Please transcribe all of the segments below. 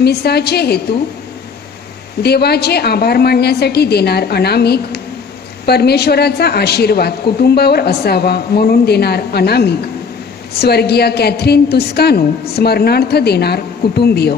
मिसाचे हेतू देवाचे आभार मानण्यासाठी देणार अनामिक, परमेश्वराचा आशीर्वाद कुटुंबावर असावा म्हणून देणार अनामिक, स्वर्गीय कॅथरीन तुस्कानो स्मरणार्थ देणार कुटुंबीय.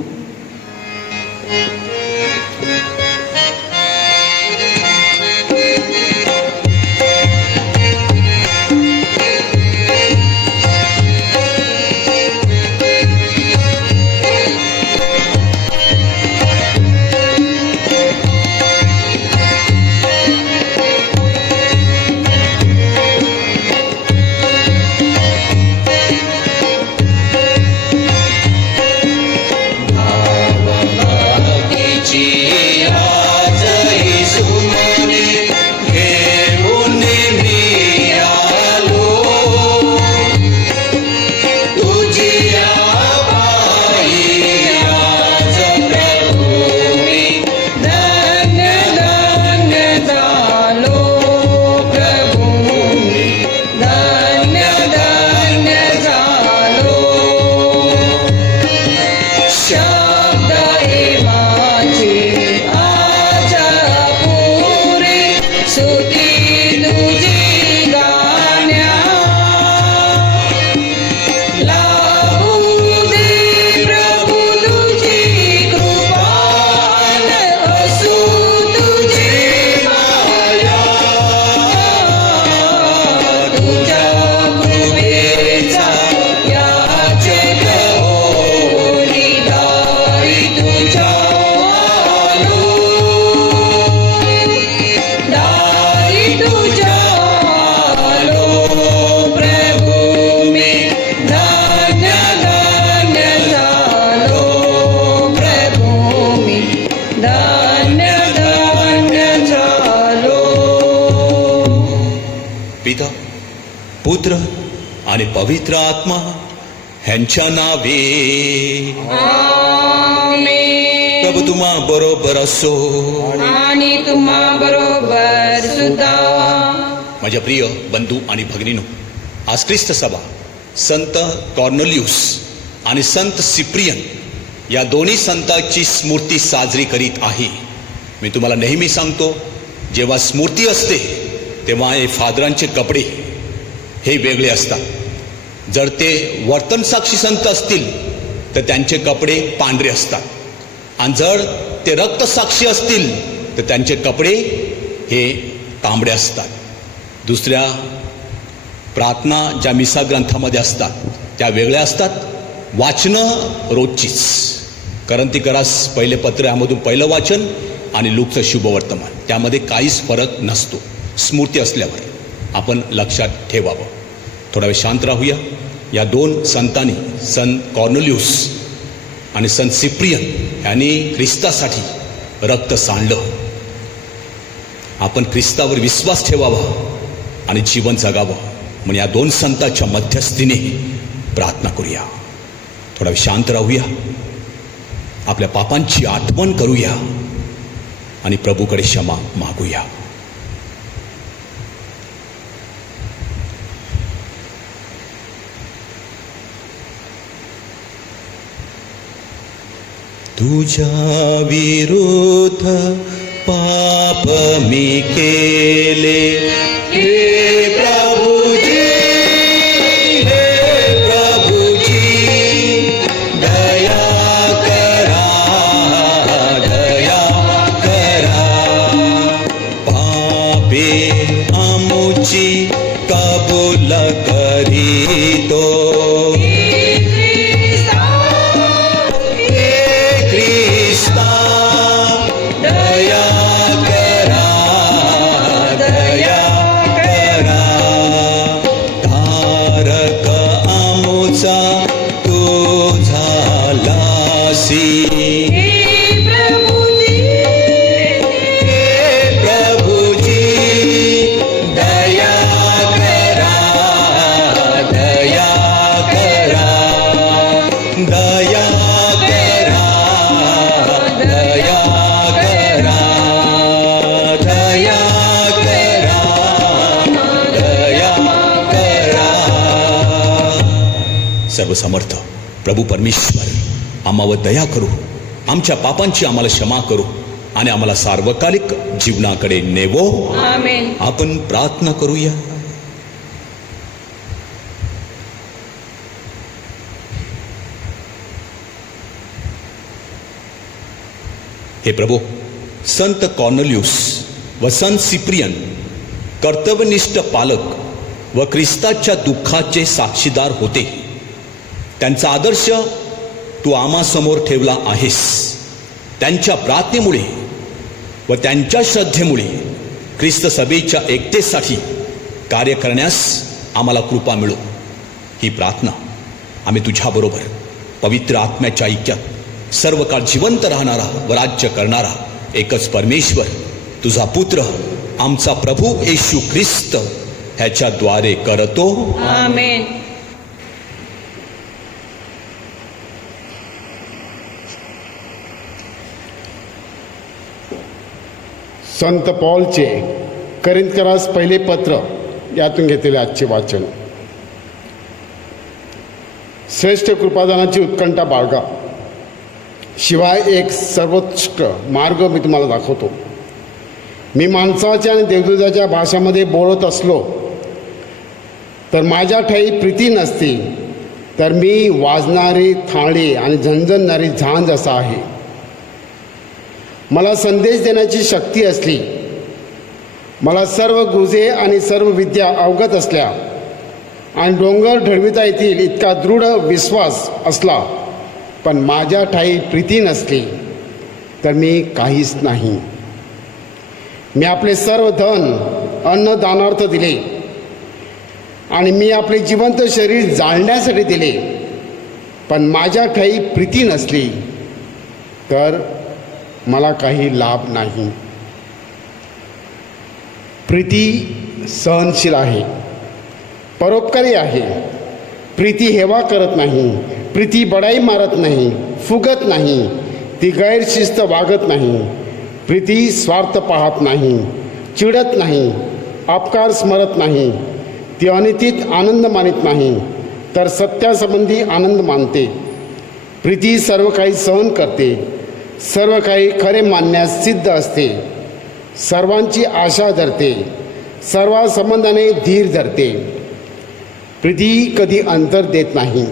पिता, पुत्र आणि पवित्र आत्मा ह्यांच्या नावे. आमेन. प्रभू तुम्हा बरोबर असो आणि तुम्हा बरोबर सुद्धा. माझ्या प्रिय बंधू आणि भगिनीनो, आज ख्रिस्त सभा संत कॉर्नेलियुस आणि संत सिप्रियन या दोन्ही संतांची स्मृती साजरी करीत आहे. मी तुम्हाला नेहमी सांगतो, जेव्हा स्मृती असते तेव्हा हे फादरांचे कपडे हे वेगळे असतात. जर ते वर्तनसाक्षी संत असतील तर त्यांचे कपडे पांढरे असतात, आणि जर ते रक्तसाक्षी असतील तर त्यांचे कपडे हे तांबडे असतात. दुसऱ्या प्रार्थना ज्या मिसा ग्रंथामध्ये असतात त्या वेगळ्या असतात. वाचनं रोजचीच. करंथीकरास पहिले पत्र यामधून पहिलं वाचन आणि लूकचं शुभवर्तमान, त्यामध्ये काहीच फरक नसतो. स्मृती असल्यावर आपण लक्षात ठेवावं. थोडा वेळ शांत राहूया. या दोन संतांनी, संत कॉर्नेलियुस आणि संत सिप्रियन यांनी ख्रिस्तासाठी रक्त सांडलं. आपण ख्रिस्तावर विश्वास ठेवावा आणि जीवन जगावं म्हणून या दोन संतांच्या मध्यस्थीने प्रार्थना करूया. थोडा वेळ शांत राहूया, आपल्या पापांची आठवण करूया आणि प्रभूकडे क्षमा मागूया. तुझ्या विरुद्ध पाप मी केले, हे प्रभुजी, हे प्रभुजी, दया करा, दया करा. पापे आमुची कबूल करीतो, सर्वसमर्थ प्रभू परमेश्वर आम्हावर दया करू आमच्या पापांची आम्हाला क्षमा करू आणि आम्हाला सार्वकालिक जीवनाकडे नेवो. आमेन. आपण प्रार्थना करूया. हे प्रभू, संत कॉर्नेलियुस व संत सिप्रियन कर्तव्यनिष्ठ पालक व ख्रिस्ताच्या दुःखाचे साक्षीदार होते. त्यांचा आदर्श तू आम्हासमोर ठेवला आहेस. त्यांच्या प्रार्थनेमुळे व त्यांच्या श्रद्धेमुळे ख्रिस्त सभेच्या एकतेसाठी कार्य करण्यास आम्हाला कृपा मिळो. ही प्रार्थना आम्ही तुझ्याबरोबर पवित्र आत्म्याच्या ऐक्यात सर्व काळ जिवंत राहणारा व राज्य करणारा एकच परमेश्वर, तुझा पुत्र आमचा प्रभू येशू ख्रिस्त ह्याच्याद्वारे करतो. आमेन. संत पॉलचे करिंथकरास पहिले पत्र यातून घेतलेले आजचे वाचन. श्रेष्ठ कृपादानाची उत्कंठा बाळगा. शिवाय एक सर्वोत्कृष्ट मार्ग मी तुम्हाला दाखवतो. मी माणसाच्या आणि देवदूताच्या भाषामध्ये बोलत असलो तर माझ्या ठाई प्रीती नसती तर मी वाजणारी थाळी आणि झणझणणारी झांज असा आहे. मला संदेश देण्याची शक्ती असली, मला सर्व गुजे आणि सर्व विद्या अवगत असल्या आणि डोंगर ढळविता येतील इतका दृढ विश्वास असला, पण माझ्या ठाई प्रीती नसली तर मी काहीच नाही. मी आपले सर्व धन अन्नदानार्थ दिले आणि मी आपले जिवंत शरीर जाळण्यासाठी दिले, पण माझ्या ठाई प्रीती नसली तर मला काही लाभ नाही. प्रीती सहनशील आहे, परोपकारी आहे. प्रीती हेवा करत नाही, प्रीती बडाई मारत नाही, फुगत नाही, ती गैरशिस्त वागत नाही. प्रीती स्वार्थ पाहत नाही, चिडत नाही, अपकार स्मरत नाही. ती अनितीत आनंद मानित नाही, तर सत्यासंबंधी आनंद मानते. प्रीती सर्व काही सहन करते, सर्व काही खरे मानण्यास सिद्ध असते, सर्वांची आशा धरते, सर्व संबंधाने धीर धरते. प्रीती कधी अंतर देत नाही.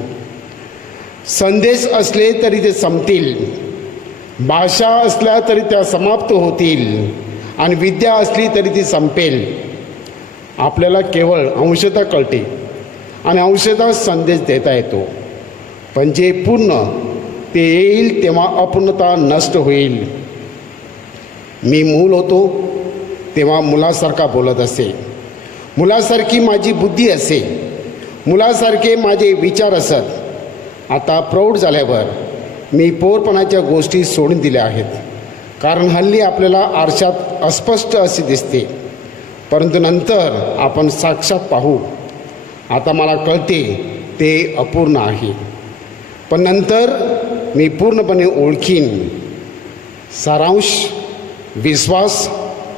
संदेश असले तरी ते संपतील, भाषा असल्या तरी त्या समाप्त होतील आणि विद्या असली तरी ती संपेल. आपल्याला केवळ अंशतः कळते आणि अंशतः संदेश देता येतो, पण जे पूर्ण ते येईल तेव्हा अपूर्णता नष्ट होईल. मी मूल होतो तेव्हा मुलासारखा बोलत असे, मुलासारखी माझी बुद्धी असे, मुलासारखे माझे विचार असत. आता प्रौढ झाल्यावर मी पोरपणाच्या गोष्टी सोडून दिल्या आहेत, कारण हल्ली आपल्याला आरशात अस्पष्ट असे दिसते, परंतु नंतर आपण साक्षात पाहू. आता मला कळते ते अपूर्ण आहे, पण नंतर मी पूर्णपणे ओळखीन. सारांश विश्वास,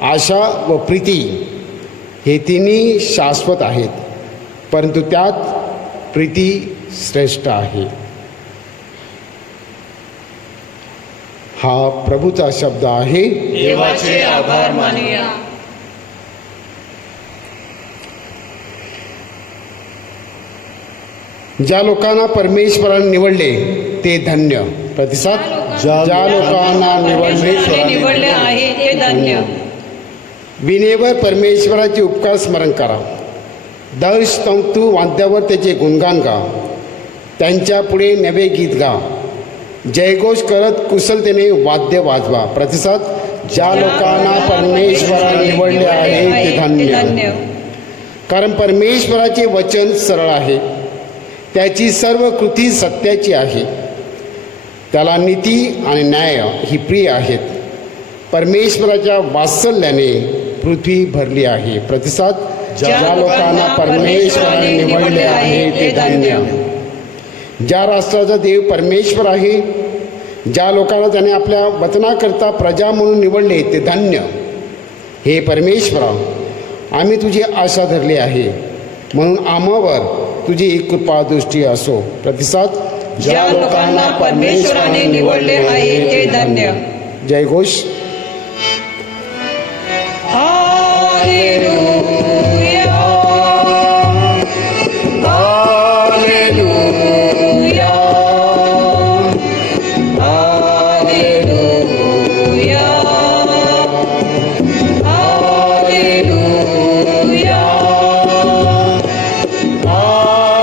आशा व प्रीती हे तिन्ही शाश्वत आहेत, परंतु त्यात प्रीती श्रेष्ठ आहे. हा प्रभूचा शब्द आहे. देवाचे आभार मानूया. ज्या लोकांना परमेश्वराने निवडले ते धन्य. प्रतिसाद. ज्या लोकांना निवडले आहे ते धन्य. विनेवर परमेश्वराचे उपकार स्मरण करा. दर्श तंतू वाद्यावर त्याचे गुणगान गा. त्यांच्या पुढे नवे गीत गा. जयघोष करत कुशलतेने वाद्य वाजवा. प्रतिसाद. ज्या लोकांना परमेश्वराने निवडले आहे ते धन्य. कारण परमेश्वराचे वचन सरळ आहे, त्याची सर्व कृती सत्याची आहे. त्याला नीती आणि न्याय ही प्रिय आहेत. परमेश्वराच्या वात्सल्याने पृथ्वी भरली आहे. प्रतिसाद. ज्या लोकांना परमेश्वराने निवडले आहे ते धन्य. ज्या राष्ट्राचा देव परमेश्वर आहे, ज्या लोकांना त्याने आपल्या वचनाकरता प्रजा म्हणून निवडले ते धन्य. हे परमेश्वरा, आम्ही तुझी आशा धरली आहे, म्हणून आम्हावर तुझी कृपा दृष्टी असो. प्रतिसाद. ज्या लोकांना परमेश्वराने निवडले आहे ते धन्य. जयघोष. Hallelujah, hallelujah, hallelujah, hallelujah,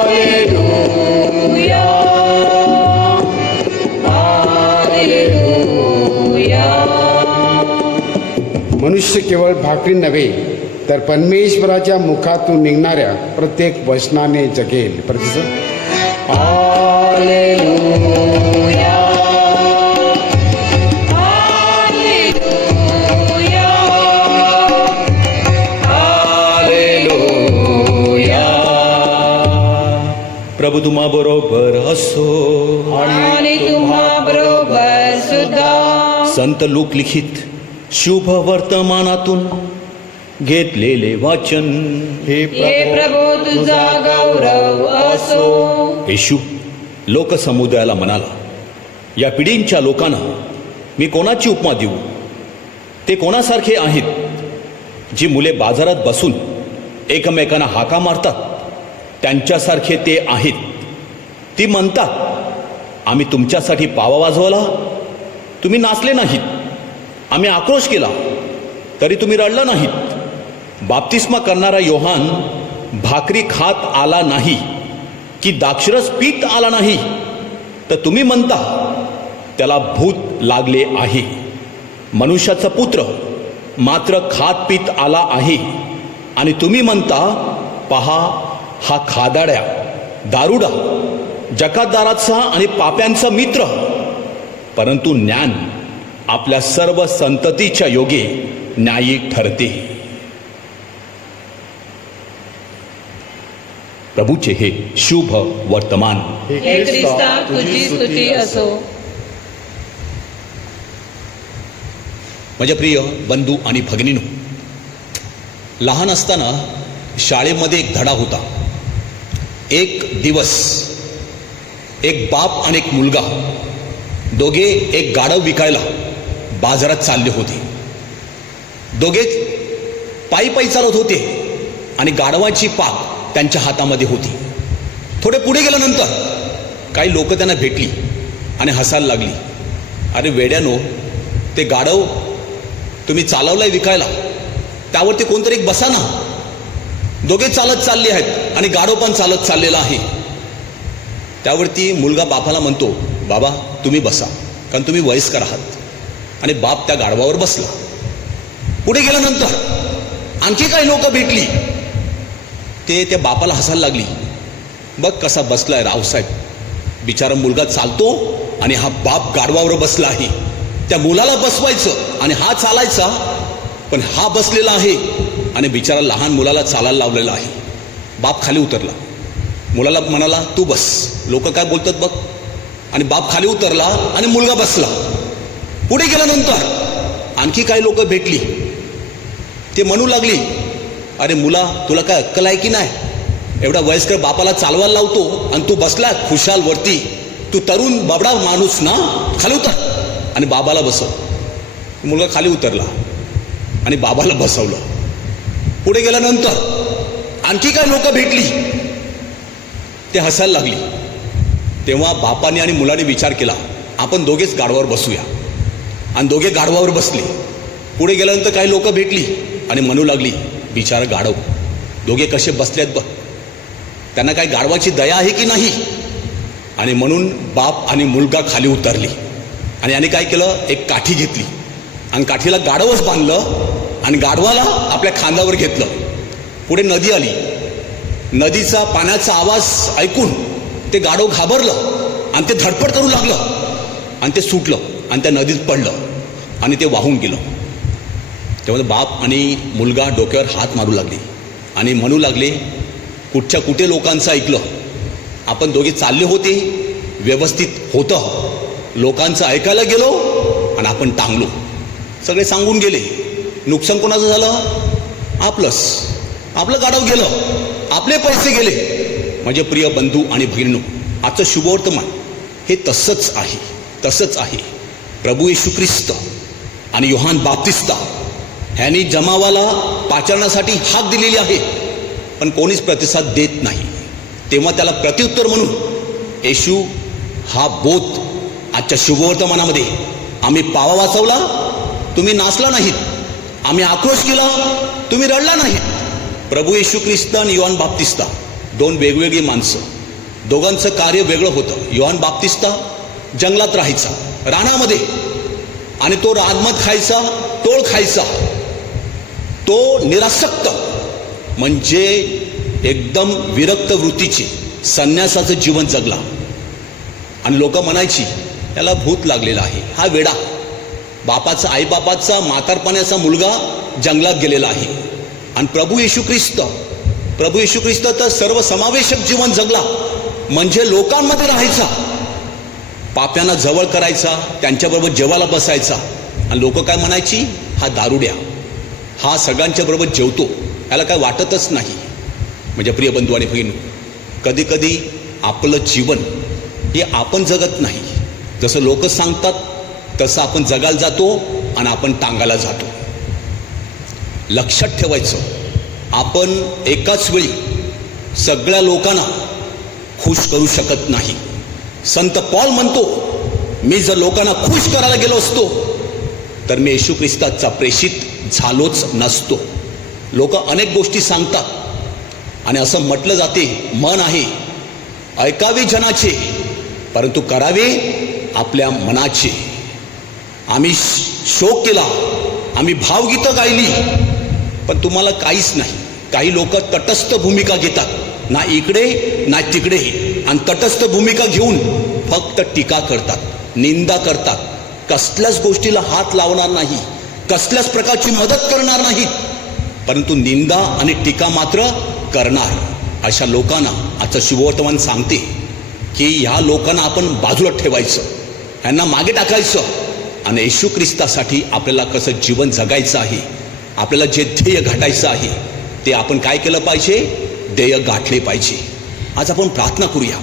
hallelujah, hallelujah. मनुष्य केवळ भाकरी नव्हे तर परमेश्वराच्या मुखातून निघणाऱ्या प्रत्येक वचनाने जगेल. प्रतिसाद. Hallelujah, hallelujah, hallelujah. प्रभू तुम्हा बरोबर असो. आणि तुम्हा बरोबर सुद्धा. संत लूक लिखित शुभ वर्तमानातून घेतलेले वाचन. हे प्रभो तुझा गौरव असो. येशू लोकसमुदायाला म्हणाला, या पिढींच्या लोकांना मी कोणाची उपमा देऊ? ते कोणासारखे आहेत जी मुले बाजारात बसून एकमेकांना हाका मारतात? त्यांच्यासारखे ते आहेत. ती म्हणतात, आम्ही तुमच्यासाठी पावा वाजवला, तुम्ही नाचले नाहीत. आम्ही आक्रोश केला, तरी तुम्ही रडला नाहीत. बाप्तिस्मा करणारा योहान भाकरी खात आला नाही की द्राक्षरस पीत आला नाही, तर तुम्ही म्हणता त्याला भूत लागले आहे. मनुष्याचा पुत्र मात्र खात पीत आला आहे, आणि तुम्ही म्हणता, पहा हा खादाड्या, दारुडा, जकातदाराचा आणि पाप्यांचा मित्र. परंतु ज्ञान आपल्या सर्व संततीच्या योगे न्यायी ठरते. प्रभूचे हे शुभ वर्तमान. हे ख्रिस्ता तुझी स्तुती असो. माझ्या प्रिय बंधू आणि भगिनीनो, लहान असताना शाळेमध्ये एक धडा होता. एक दिवस एक बाप आणि एक मुलगा दोघे एक गाढव विकायला बाजारात चालले होते. दोघे पायी पायी चालत होते आणि गाढवाची पाक त्यांच्या हातामध्ये होती. थोडे पुढे गेल्यानंतर काही लोक त्यांना भेटली आणि हसायला लागली. अरे वेड्यानो, ते गाढव तुम्ही चालवलंय विकायला, त्यावरती कोणतरी एक बसा ना. दोघे चालत चालले आहेत आणि गाढव पण चालत चाललेला आहे. त्यावरती मुलगा बापाला म्हणतो, बाबा तुम्ही बसा, कारण तुम्ही वयस्कर आहात. आणि बाप त्या गाढवावर बसला. पुढे गेल्यानंतर आणखी काही लोक भेटली. ते त्या बापाला हसायला लागली. बघ कसा बसलाय रावसाहेब, बिचारा मुलगा चालतो आणि हा बाप गाढवावर बसला आहे. त्या मुलाला बसवायचं आणि हा चालायचा, पण हा बसलेला आहे आणि बिचारा लहान मुलाला चालायला लावलेला आहे. बाप खाली उतरला, मुलाला म्हणाला तू बस. लोक काय बोलतात बघ. आणि बाप खाली उतरला आणि मुलगा बसला. पुढे गेल्यानंतर आणखी काही लोक भेटली. ते म्हणू लागली, अरे मुला, तुला काय अक्कल आहे की नाही? एवढा वयस्कर बापाला चालवायला लावतो आणि तू बसला खुशाल वरती. तू तरुण बाबडा माणूस ना, खाली उतर आणि बाबाला बसव. मुलगा खाली उतरला आणि बाबाला बसवलं. पुढे गेल्यानंतर आणखी काय लोक भेटली. ते हसायला लागली. तेव्हा बापाने आणि मुलाने विचार केला, आपण दोघेच गाढवावर बसूया. आणि दोघे गाढवावर बसले. पुढे गेल्यानंतर काही लोक भेटली आणि म्हणू लागली, बिचारा गाढव, दोघे कसे बसलेत बघ, त्यांना काही गाढवाची दया आहे की नाही? आणि म्हणून बाप आणि मुलगा खाली उतरली. आणि याने काय केलं, एक काठी घेतली आणि काठीला गाढवच बांधलं आणि गाढवाला आपल्या खांद्यावर घेतलं. पुढे नदी आली. नदीचा पाण्याचा आवाज ऐकून ते गाढव घाबरलं आणि ते धडपड करू लागलं आणि ते सुटलं आणि त्या नदीत पडलं आणि ते वाहून गेलं. तेव्हा बाप आणि मुलगा डोक्यावर हात मारू लागले आणि म्हणू लागले, कुठच्या कुठे लोकांचं ऐकलं, आपण दोघे चालले होते, व्यवस्थित होतं, लोकांचं ऐकायला गेलो आणि आपण टांगलो. सगळे सांगून गेले. नुकसान कोणाचं झालं? आपलंच. आपलं गाढव गेलं, आपले पैसे गेले. माझे प्रिय बंधू आणि भगिनींनो, आजचं शुभवर्तमान हे तसंच आहे. प्रभू येशू ख्रिस्त आणि योहान बाप्तिस्ता ह्यांनी जमावाला पाचारण्यासाठी हाक दिलेली आहे, पण कोणीच प्रतिसाद देत नाही. तेव्हा त्याला प्रत्युत्तर म्हणून येशू हा बोध आजच्या शुभवर्तमानामध्ये, आम्ही पावा वाचवला, तुम्ही नाचला नाहीत, आम्ही आक्रोश केला, तुम्ही रडला नाहीत. प्रभू येशू ख्रिस्त आणि योहान बाप्तिस्ता दोन वेगवेगळी माणसं, दोघांचं कार्य वेगळं होतं. योहान बाप्तिस्ता जंगलात राहायचा, रानामध्ये, आणि तो राजमध खायचा, टोळ खायचा, तो निरासक्त म्हणजे एकदम विरक्त वृत्तीचे संन्यासाचं जीवन जगला. आणि लोक म्हणायची त्याला भूत लागलेला आहे, हा वेडा, बापाचा आईबापाचा म्हातारपणाचा मुलगा जंगलात गेलेला आहे. आणि प्रभू येशू ख्रिस्त तर सर्वसमावेशक जीवन जगला, म्हणजे लोकांमध्ये राहायचा, पाप्यांना जवळ करायचा, त्यांच्याबरोबर जेवायला बसायचा. आणि लोक काय म्हणायची, हा दारुड्या, हा सगळ्यांच्या बरोबर जेवतो, याला काय वाटतच नाही. म्हणजे प्रिय बंधू आणि भगिनी, कधी कधी आपलं जीवन हे आपण जगत नाही, जसं लोक सांगतात तसं आपण जगायला जातो आणि आपण टांगायला जातो. लक्षात ठेवायचं, आपण एकाच वेळी सगळ्या लोकांना खुश करू शकत नाही. संत पॉल म्हणतो, मी जर लोकांना खुश करायला गेलो असतो तर मी येशू ख्रिस्ताचा प्रेषित झालोच नसतो. लोक अनेक गोष्टी सांगतात आणि असं म्हटलं जाते, मन आहे ऐकावे जनाचे परंतु करावे आपल्या मनाचे. आम्ही शोक केला, आम्ही भावगीतं गायली, पण तुम्हाला काहीच नाही. काही लोक तटस्थ भूमिका घेतात, ना इकडे ना तिकडे, आणि तटस्थ भूमिका घेऊन फक्त टीका करतात, निंदा करतात, कसल्याच गोष्टीला हात लावणार नाही, कसल्याच प्रकारची मदत करणार नाहीत, परंतु निंदा आणि टीका मात्र करणार. अशा लोकांना आजचं शुभवर्तमान सांगते की ह्या लोकांना आपण बाजूला ठेवायचं, ह्यांना मागे टाकायचं, आणि येशू ख्रिस्तासाठी आपल्याला कसं जीवन जगायचं आहे, आपल्याला जे ध्येय गाठायचं आहे ते आपण काय केलं पाहिजे, ध्येय गाठले पाहिजे. आज आपण प्रार्थना करूया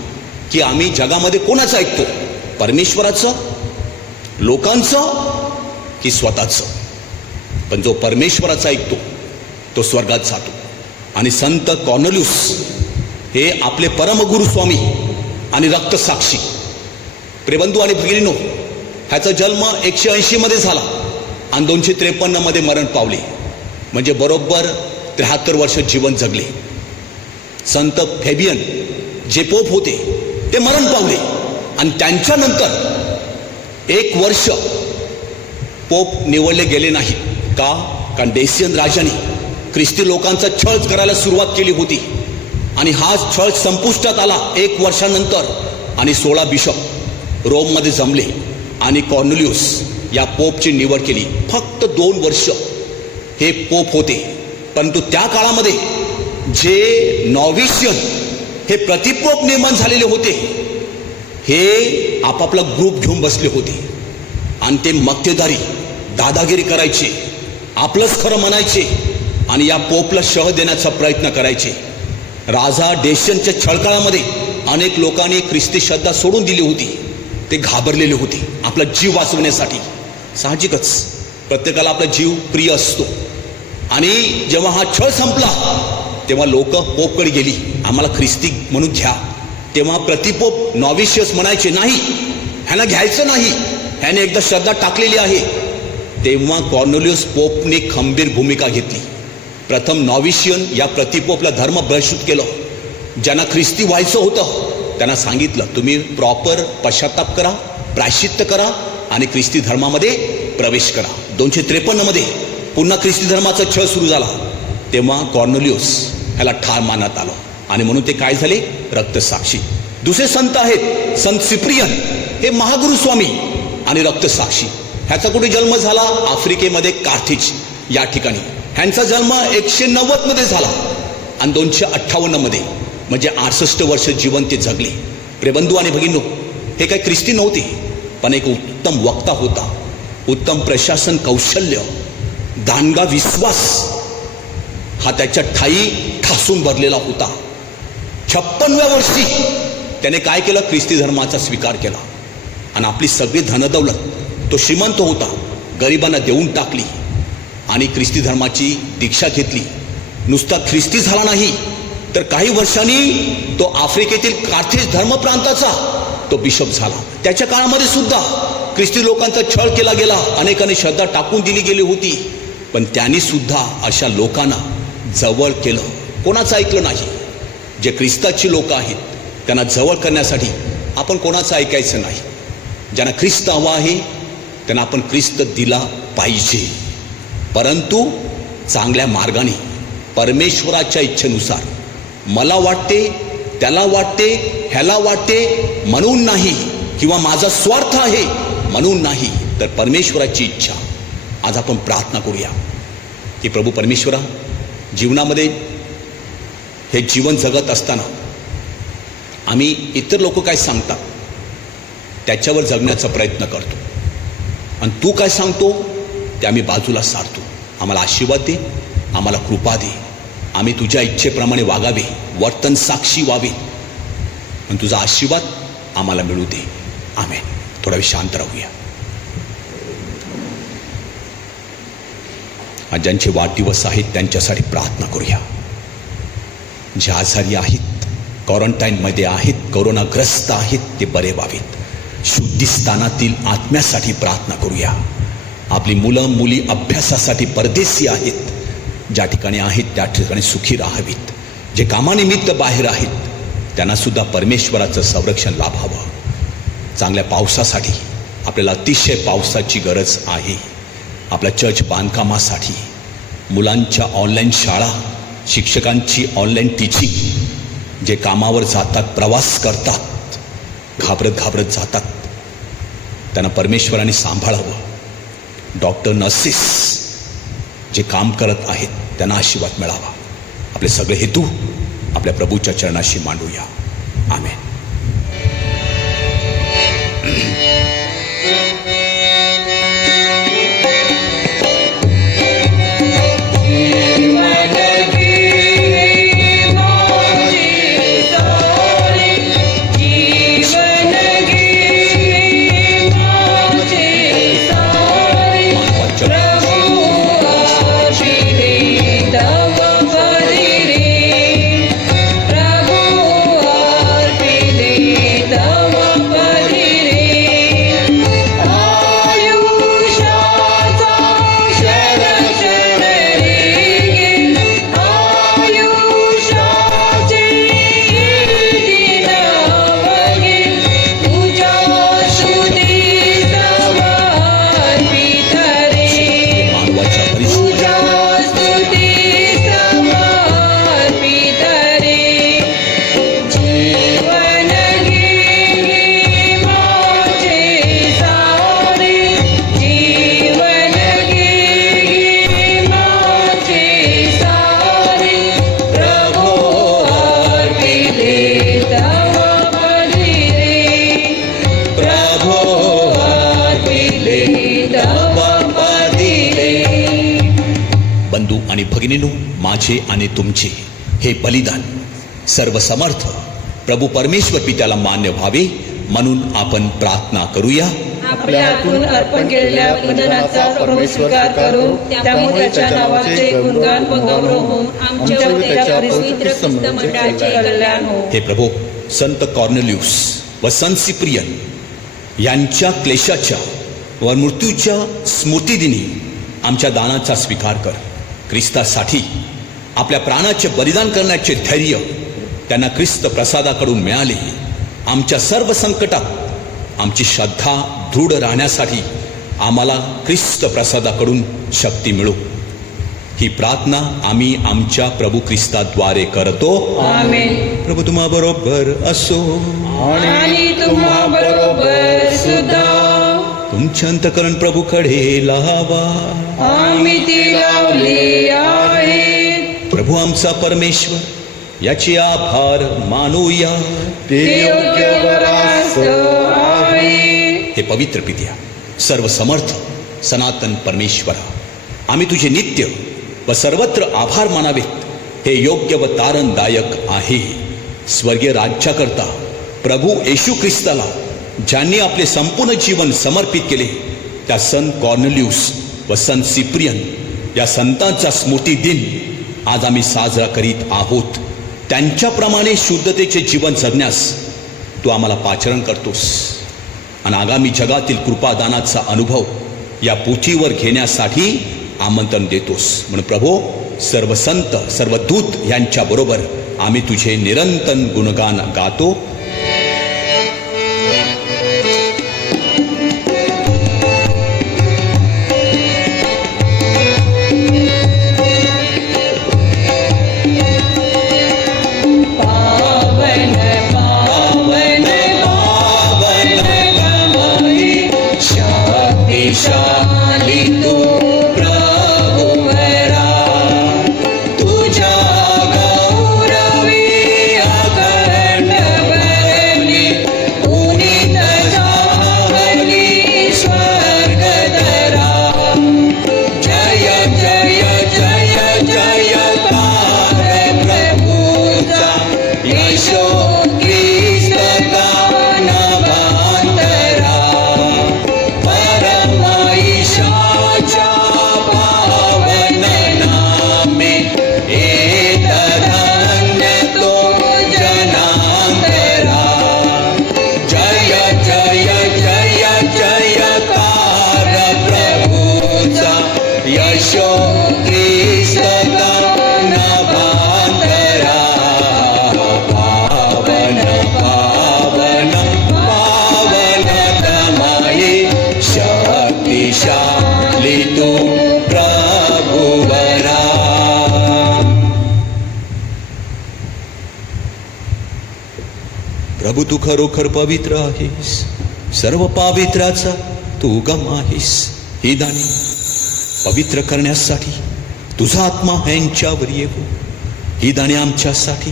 की आम्ही जगामध्ये कोणाचं ऐकतो, परमेश्वराचं, लोकांचं की स्वतःचं. पण जो परमेश्वराचं ऐकतो तो स्वर्गात जातो. आणि संत कॉर्नेलियुस हे आपले परमगुरु स्वामी आणि रक्तसाक्षी. प्रियबंधू आणि भगिनींनो, ह्याचा जन्म 180 मध्ये झाला आणि 253 मध्ये मरण पावले, म्हणजे बरोबर 73 वर्ष जीवन जगले. संत फेबियन जे पोप होते ते मरण पावले आणि त्यांच्यानंतर 1 वर्ष पोप निवडले गेले नाही. का? कारण डेसियन राजाने ख्रिस्ती लोकांचा छळ करायला सुरुवात केली होती आणि हा छळ संपुष्टात आला 1 वर्षानंतर. आणि 16 बिशप रोममध्ये जमले आणि कॉर्नेलियुस या पोपची निवड केली. फक्त 2 वर्ष हे पोप होते, परंतु त्या काळामध्ये जे नॉविशियन हे प्रतिपोप निर्माण झालेले होते, हे आपापला ग्रुप घेऊन बसले होते आणि ते मक्तेदारी, दादागिरी करायचे, आपलंच खरं म्हणायचे आणि या पोपला शह देण्याचा प्रयत्न करायचे. राजा डेशियनच्या छळकाळामध्ये अनेक लोकांनी ख्रिस्ती श्रद्धा सोडून दिली होती. ते घाबरलेले होते आपला जीव वाचवण्यासाठी. साहजिकच प्रत्येकाला आपला जीव प्रिय असतो. आणि जेव्हा हा छळ संपला तेव्हा लोक पोपकडे गेली, आम्हाला ख्रिस्ती म्हणून घ्या. तेव्हा प्रतिपोप नॉविशियस म्हणायचे, नाही, ह्यांना घ्यायचं नाही, ह्याने एकदा श्रद्धा टाकलेली आहे. तेव्हा कॉर्नेलियुस पोपने खंबीर भूमिका घेतली. प्रथम नॉविशियन या प्रतिपोपला धर्म बहिष्कृत केलं. ज्यांना ख्रिस्ती व्हायचं होतं त्यांना सांगितलं, तुम्ही प्रॉपर पश्चाताप करा, प्रायश्चित्त करा आणि ख्रिस्ती धर्मामध्ये प्रवेश करा. 253 मध्ये पुन्हा ख्रिस्ती धर्माचा छळ सुरू झाला. तेव्हा कॉर्नेलियुस ह्याला ठार मानण्यात आलं आणि म्हणून ते काय झाले, रक्तसाक्षी. दुसरे संत आहेत संत सिप्रियन, हे महागुरु स्वामी आणि रक्तसाक्षी. ह्याचा कुठे जन्म झाला, आफ्रिकेमध्ये कार्थेज या ठिकाणी. ह्यांचा जन्म 190 मध्ये झाला आणि 258 मध्ये, म्हणजे 68 वर्ष जीवन ते जगले. प्रियबंधू आणि भगिनींनो, हे काही ख्रिस्ती नव्हते, पण एक उत्तम वक्ता होता, उत्तम प्रशासन कौशल्य, दानगा विश्वास हा त्याच्या ठायी ठासून भरलेला होता. 56व्या वर्षी त्याने काय केलं, ख्रिस्ती धर्माचा स्वीकार केला. आणि आपली सगळी धनदौलत तो श्रीमंत होता गरिबांना देऊन टाकली आणि ख्रिस्ती धर्माची दीक्षा घेतली. नुसता ख्रिस्ती झाला नाही तर काही वर्षांनी तो आफ्रिकेतील कार्थेज धर्मप्रांताचा तो बिशप झाला. त्याच्या काळामध्ये सुद्धा ख्रिस्ती लोकांचा छळ केला गेला, अनेकांनी श्रद्धा टाकून दिली गेली होती, पण त्यांनी सुद्धा अशा लोकांना जवळ केलं, कोणाचं ऐकलं नाही. जे ख्रिस्ताची लोक आहेत त्यांना जवळ करण्यासाठी आपण कोणाचं ऐकायचं नाही. ज्यांना ख्रिस्त हवा आहे त्यांना आपण ख्रिस्त दिला पाहिजे, परंतु चांगल्या मार्गाने, परमेश्वराच्या इच्छेनुसार. मला वाटते, त्याला वाटते, ह्याला वाटते म्हणून नाही, किंवा माझा स्वार्थ आहे म्हणून नाही, तर परमेश्वराची इच्छा. आज आपण प्रार्थना करूया की प्रभू परमेश्वरा, जीवनामध्ये हे जीवन जगत असताना आम्ही इतर लोक काय सांगतात त्याच्यावर जगण्याचा प्रयत्न करतो, आणि तू काय सांगतो ते आम्ही बाजूला सारतो. आम्हाला आशीर्वाद दे, आम्हाला कृपा दे, आम्ही तुझ्या इच्छेप्रमाणे वागावे, वर्तन साक्षी व्हावे, आणि तुझा आशीर्वाद आम्हाला मिळू दे. आमेन. थोडा वेळ शांत राहूया. आज ज्यांचे वाढदिवस आहेत त्यांच्यासाठी प्रार्थना करूया. जे आजारी आहेत, क्वारंटाईनमध्ये आहेत, कोरोनाग्रस्त आहेत, ते बरे व्हावेत. शुद्धीस्थानातील आत्म्यासाठी प्रार्थना करूया. आपली मुलं मुली अभ्यासासाठी परदेशी आहेत, ज्या ठिकाणी आहेत त्या ठिकाणी सुखी राहावीत. जे कामानिमित्त बाहेर आहेत त्यांना सुद्धा परमेश्वराचं संरक्षण लाभावं. चांगल्या पावसासाठी, आपल्याला अतिशय पावसाची गरज आहे. आपल्या चर्च बांधकामासाठी, मुलांच्या ऑनलाईन शाळा, शिक्षकांची ऑनलाईन टीचिंग, जे कामावर जातात, प्रवास करतात, घाबरत घाबरत जातात, त्यांना परमेश्वराने सांभाळावं. डॉक्टर, नर्सेस जे काम करत आहेत त्यांना आशीर्वाद मिळावा. आपले सगळे हेतू आपल्या प्रभूच्या चरणाशी मांडूया. आमेन. आणि भगिनीनो, माझे आणि तुमचे हे बलिदान सर्वसमर्थ प्रभू परमेश्वर पित्याला मान्य व्हावे म्हणून आपण प्रार्थना करूया. आपल्या हातून अर्पण केलेल्या बलिदानाचा प्रभू स्वीकार करून त्यामुळे त्याच्या नावाचे गुणगान व गौरव होऊन आमच्या व त्याच्या पवित्र ख्रिस्त मंडळाचे कल्याण हो. हे प्रभू, संत कॉर्नेलियुस व संत सिप्रियन यांच्या क्लेशाच्या व मृत्यूच्या स्मृतिदिनी आमच्या दानाचा स्वीकार कर. ख्रिस्तासाठी आपल्या प्राणाचे बलिदान करण्याचे धैर्य त्यांना ख्रिस्त प्रसादाकडून मिळाले. आमच्या सर्व संकटात आमची श्रद्धा दृढ राहण्यासाठी आम्हाला ख्रिस्त प्रसादाकडून शक्ती मिळो. ही प्रार्थना आम्ही आमच्या प्रभू ख्रिस्ताद्वारे करतो. आमेन. प्रभू तुम्हा बरोबर असो आणि तुम्हा बरोबर सुद्धा. तुमचे अंतःकरण प्रभूकडे लावा. आम्ही ती लावली आहे. प्रभू आमचा परमेश्वर याचे आभार मानूया. ते योग्य व रास्त आहे. हे पवित्र पित्या, सर्व समर्थ सनातन परमेश्वरा, आम्ही तुझे नित्य व सर्वत्र आभार मानावेत. हे योग्य व तारणदायक आहे. स्वर्गीय राज्याकरता प्रभू येशू ख्रिस्ताला ज्यांनी आपले संपूर्ण जीवन समर्पित केले त्या संत कॉर्नेलियुस व संत सिप्रियन या संतांचा स्मृती दिन आज आम्ही साजरा करीत आहोत. त्यांच्याप्रमाणे शुद्धतेचे जीवन जगण्यास तू आम्हाला पाचारण करतोस आणि आगामी जगातील कृपादानाचा अनुभव या पोथीवर घेण्यासाठी आमंत्रण देतोस. म्हणून प्रभो, सर्व संत सर्व दूत यांच्याबरोबर आम्ही तुझे निरंतर गुणगान गातो. शक्तिशाली तू प्रभुवरा, तुझ्या गौरवी अखंड बरली, पुनीत झाली स्वर्गधरा. जय जय जय जयकार प्रभूचा, येशो ख्रिस्त गान भांतरा. परमाईशाच्या पावन नामे एक धन्य तो जनांतरा. जय जय जय जयकार प्रभूचा, यशो ख्रिस्त गान भांतरा. पावन पावन पावन तमाये, शक्तिशाली तू प्रभुवरा. प्रभू तू खरोखर पवित्र आहेस, सर्व पावित्र्याचा तू उगम आहेस. ही दाने पवित्र करण्यासाठी तुझा आत्मा यांच्यावर येवो. ही दाणे आमच्यासाठी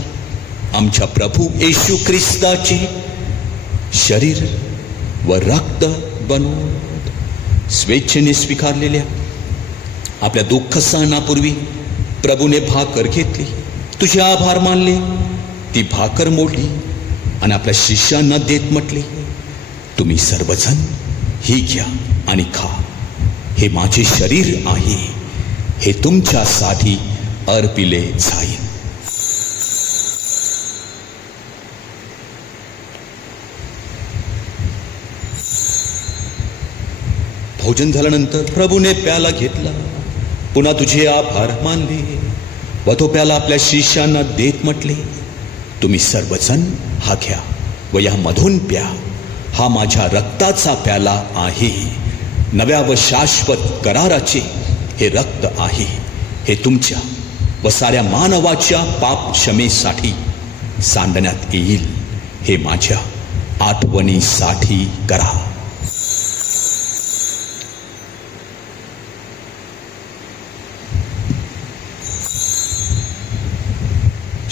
आमच्या प्रभू येशू ख्रिस्ताचे शरीर व रक्त बनवून स्वेच्छेने स्वीकारलेल्या आपल्या दुःख सहनापूर्वी प्रभूने भाकर घेतली, तुझे आभार मानले, ती भाकर मोडली आणि आपल्या शिष्यांना देत म्हटले, तुम्ही सर्वजण ही घ्या आणि खा. हे माझे शरीर आहे, हे तुमच्यासाठी अर्पिले जाईल. भोजन झाल्यानंतर प्रभूने प्याला घेतला, पुन्हा तुझे आभार मानले व तो प्याला आपल्या शिष्यांना देत म्हटले, तुम्ही सर्वजण हा घ्या व यामधून प्या. हा माझ्या रक्ताचा प्याला आहे, नव्या व शाश्वत कराराचे हे रक्त आहे. हे तुमच्या व साऱ्या मानवाच्या पाप क्षमेसाठी सांडण्यात येईल. हे माझ्या आठवणीसाठी करा.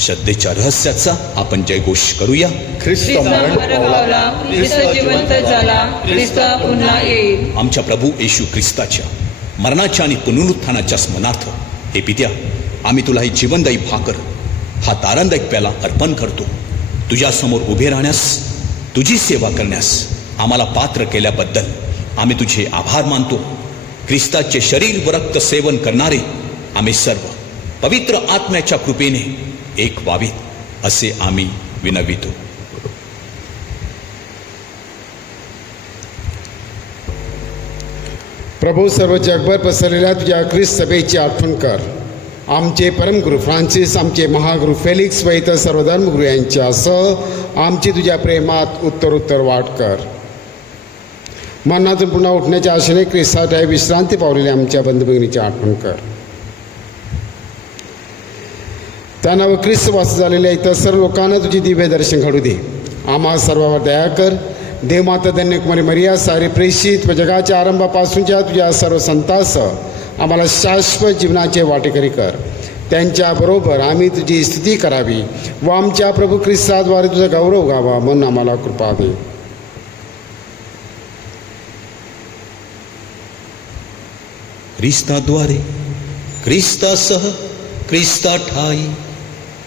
श्रद्धेच्या रहस्याचा आपण जयघोष करूया. ख्रिस्त ख्रिस्त मरण पावला, ख्रिस्त जिवंत झाला, ख्रिस्त पुन्हा येईल. आमच्या प्रभू येशू ख्रिस्ताच्या मरणाच्या आणि पुनरुत्थानाच्या स्मरणार्थ हे पित्या, आम्ही तुला ही जीवनदायी भाकर, हा तारणदायक प्याला अर्पण करतो. तुझ्यासमोर उभे राहण्यास, तुझी सेवा करण्यास आम्हाला पात्र केल्याबद्दल आम्ही तुझे आभार मानतो. ख्रिस्ताचे शरीर व रक्त सेवन करणारे आम्ही सर्व पवित्र आत्म्याच्या कृपेने एक व्हावीत असे आम्ही विनवितो. प्रभू, सर्व जगभर पसरलेल्या तुझ्या ख्रिस्त सभेची आठवण कर. आमचे परमगुरू फ्रान्सिस, आमचे महागुरू फेलिक्स व इतर सर्व धर्मगुरू यांच्यासह आमची तुझ्या प्रेमात उत्तरोत्तर वाढ कर. मरणातून पुन्हा उठण्याच्या आशेने ख्रिस्ताच्या विश्रांती पावलेल्या आमच्या बंधुभगिनीची आठवण कर. त्यांना व ख्रिस्त वास झालेल्या इतर सर्व लोकांना तुझी दिव्य दर्शन घडू दे. आम्हा सर्वांवर दया कर. देवमाता धन्यकुमारी मरिया, सारे प्रेषित व जगाच्या आरंभापासूनच्या तुझ्या सर्व संतांसह आम्हाला शाश्वत जीवनाचे वाटेकरी कर. त्यांच्याबरोबर आम्ही तुझी स्तुती करावी व आमच्या प्रभू ख्रिस्ताद्वारे तुझा गौरव गावा म्हणून आम्हाला कृपा दे. ख्रिस्ताद्वारे, ख्रिस्तासह, ख्रिस्ता ठाई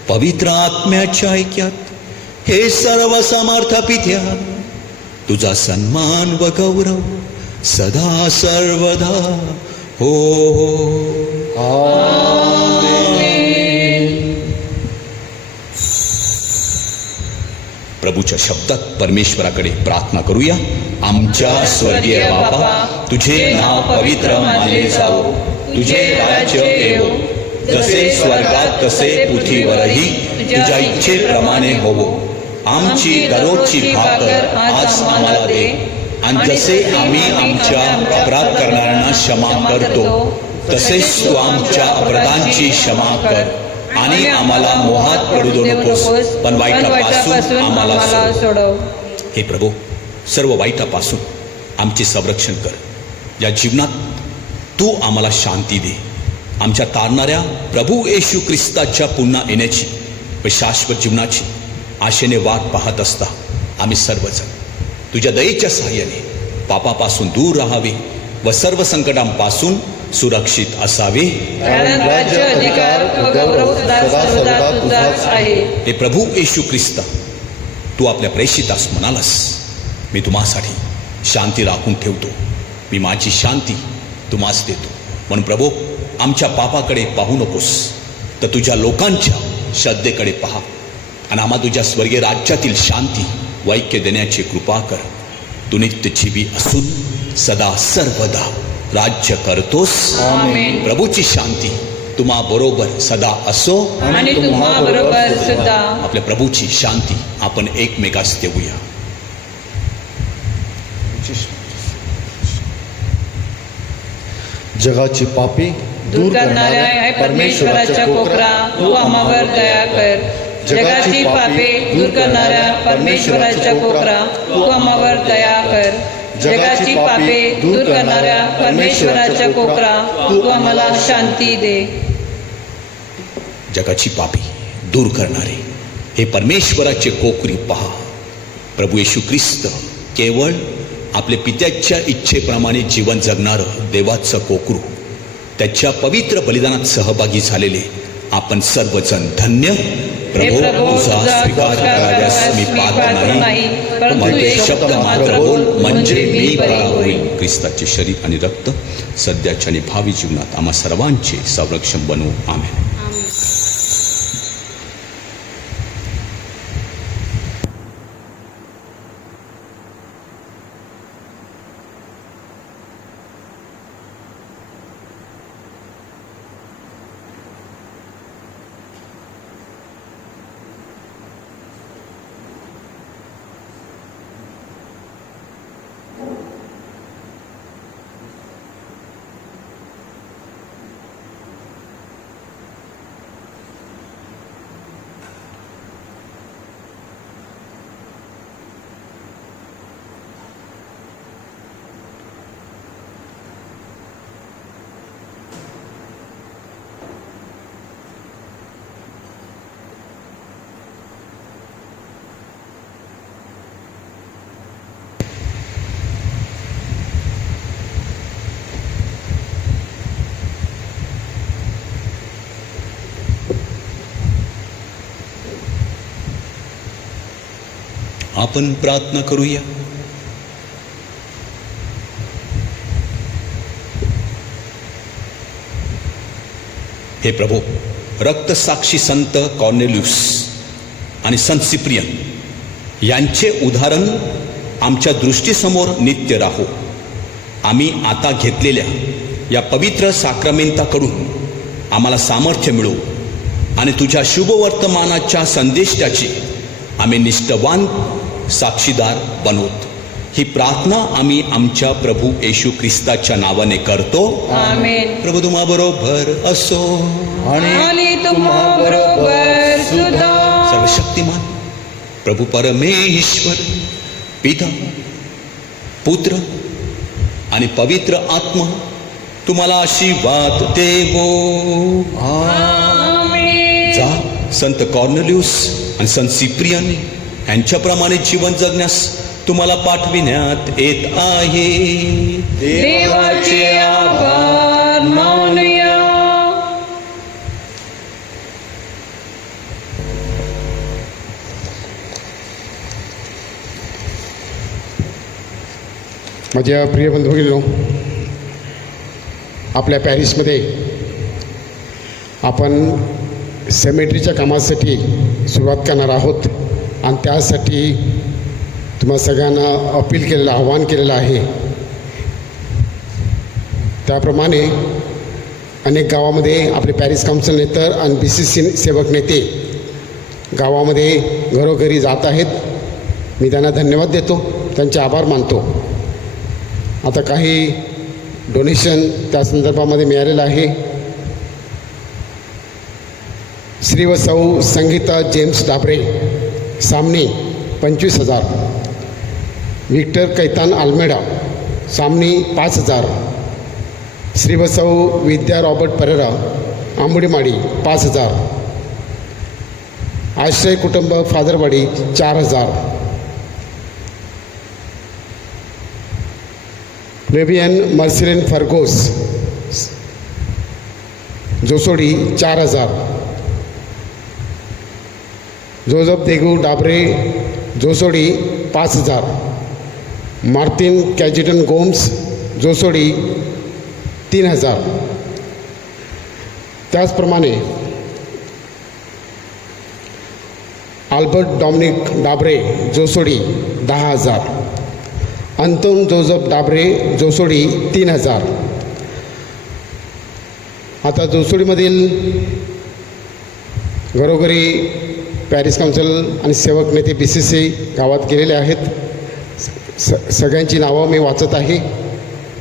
पवित्र आत्म्याच्या ऐक्यात हे सर्व समर्थ पित्या, तुझ्या एकमेव पुत्राच्या मरणाच्या, जीवनाच्या, पुनरुत्थानाच्या स्मरणार्थ आम्ही तुझे स्तुती, आभार व महिमा करीत आहोत. तुझा सन्मान व गौरव सदा सर्वदा हो प्रभूच्या शब्दात परमेश्वराकडे प्रार्थना करूया. आमच्या स्वर्गीय बापा, तुझे नाव पवित्र मानले जावो, तुझे राज्य येवो, जसे स्वर्गात तसे पृथ्वीवरही तुझ्या इच्छेप्रमाणे होवो. आमची दररोजची भाकर आज आम्हाला दे, आणि जसे आम्ही आमच्या अपराध करणाऱ्यांना क्षमा करतो, तसेच तू आमच्या अपराधांची क्षमा कर, आणि आम्हाला मोहात पडू देऊ नकोस, पण वाईटापासून आम्हाला सोडव. हे प्रभू, सर्व वाईटापासून आमचे संरक्षण कर. या जीवनात तू आम्हाला शांती दे. आमच्या तारणाऱ्या प्रभू येशू ख्रिस्ताच्या पुन्हा येण्याची व शाश्वत जीवनाची आशेने वाट पाहत असता आम्ही सर्वजण तुझ्या दयेच्या सहाय्याने पापापासून दूर राहावे व सर्व संकटांपासून सुरक्षित असावे. कारण राज्य, अधिकार व गौरव सदा सर्वदा तुझाच आहे. हे प्रभू येशू ख्रिस्ता, तू आपल्या प्रेषितास म्हणालास, मी तुम्हासाठी शांती राखून ठेवतो, मी माझी शांती तुम्हास देतो. म्हणून प्रभू, आमच्या पापाकडे पाहू नकोस, तर तुझ्या लोकांच्या श्रद्धेकडे पहा, आणि आम्हा तुझ्या स्वर्गीय राज्यातील शांती व ऐक्य देण्याची कृपा कर. तू नित्य जीवी असून सदा सर्वदा राज्य करतोस. आमेन. प्रभूची शांती तुम्हा बरोबर सदा असो. आणि तुम्हा बरोबर सुद्धा. आपल्या प्रभूची शांती आपण एकमेकास देऊया. जगाची पापी दूर करणाऱ्या परमेश्वराच्या कोकरा, तू आम्हावर दया कर. जगाची पापे दूर करणाऱ्या परमेश्वराच्या कोकरा, तू आम्हावर दया कर. जगाची पापे दूर करणाऱ्या परमेश्वराच्या कोकरा, तू आम्हाला शांती दे. जगाची पापी दूर करणारे हे परमेश्वराचे कोकरी पहा. प्रभू येशू ख्रिस्त केवळ आपल्या पित्याच्या इच्छेप्रमाणे जीवन जगणारं देवाचं कोकरू, त्याच्या पवित्र बलिदानात सहभागी झालेले आपण सर्वजण धन्य. प्रभू, तुझा स्वीकार कराव्यास मी पात्र नाही, पण ते शब्द मात्र बोल म्हणजे मी बरा होईल. ख्रिस्ताचे शरीर आणि रक्त सध्याच्या आणि भावी जीवनात आम्हा सर्वांचे संरक्षण बनवू. आमेन. आपण प्रार्थना करूया. हे प्रभू, रक्तसाक्षी संत कॉर्नेलियुस आणि संत सिप्रियन यांचे उदाहरण आमच्या दृष्टीसमोर नित्य राहो. आम्ही आता घेतलेल्या या पवित्र साक्रमेंताकडून आम्हाला सामर्थ्य मिळो आणि तुझ्या शुभवर्तमानाच्या संदेशाची आम्ही निष्ठावान साक्षीदार बनवत. ही प्रार्थना आम्ही आमच्या प्रभू येशू ख्रिस्ताच्या नावाने करतो. आमेन. प्रभू तुम्हा बरोबर असो आणि तुम्हा बरोबर सुद्धा. सर्वशक्तिमान प्रभू परमेश्वर पिता, पुत्र आणि पवित्र आत्मा तुम्हाला आशीर्वाद देवो. आमेन. जा संत कॉर्नेलियुस आणि संत सिप्रियन यांच्याप्रमाणे जीवन जगण्यास तुम्हाला पाठविण्यात येत आहे. देवाचे आभार मानूया. माझ्या प्रिय बंधूंनो, आपल्या पॅरिसमध्ये आपण सेमेट्रीच्या कामासाठी सुरुवात करणार आहोत आणि त्यासाठी तुम्हा सगळ्यांना अपील केलेलं, आव्हान केलेलं आहे. त्याप्रमाणे अनेक गावामध्ये आपले पॅरिस काउन्सिल नेतर आणि BCC सेवक नेते गावामध्ये घरोघरी जात आहेत. मी त्यांना धन्यवाद देतो, त्यांचे आभार मानतो. आता काही डोनेशन त्या संदर्भामध्ये मिळालेलं आहे. श्री व सौ संगीता जेम्स डाबरे सामनी 25,000. विक्टर कैतान आल्मेडा सामनी 5,000. श्री व सौ विद्या रॉबर्ट परेरा आंबुडीमाडी 5,000. आश्रय कुटुंब Fatherwadi 4,000. Flavian Marcelin Fargose Josodi 4,000. Joseph Degu Dabre Josodi 5,000. Martin Cajetan Gomes Josodi 3,000. त्याचप्रमाणे Albert Dominic Dabre Josodi 10,000. Anton Joseph Dabre Josodi 3,000. आता जोसोडीमधील घरोघरी पॅरिस काउन्सिल आणि सेवक नेते BCC गावात गेलेले आहेत. सगळ्यांची नावं मी वाचत आहे.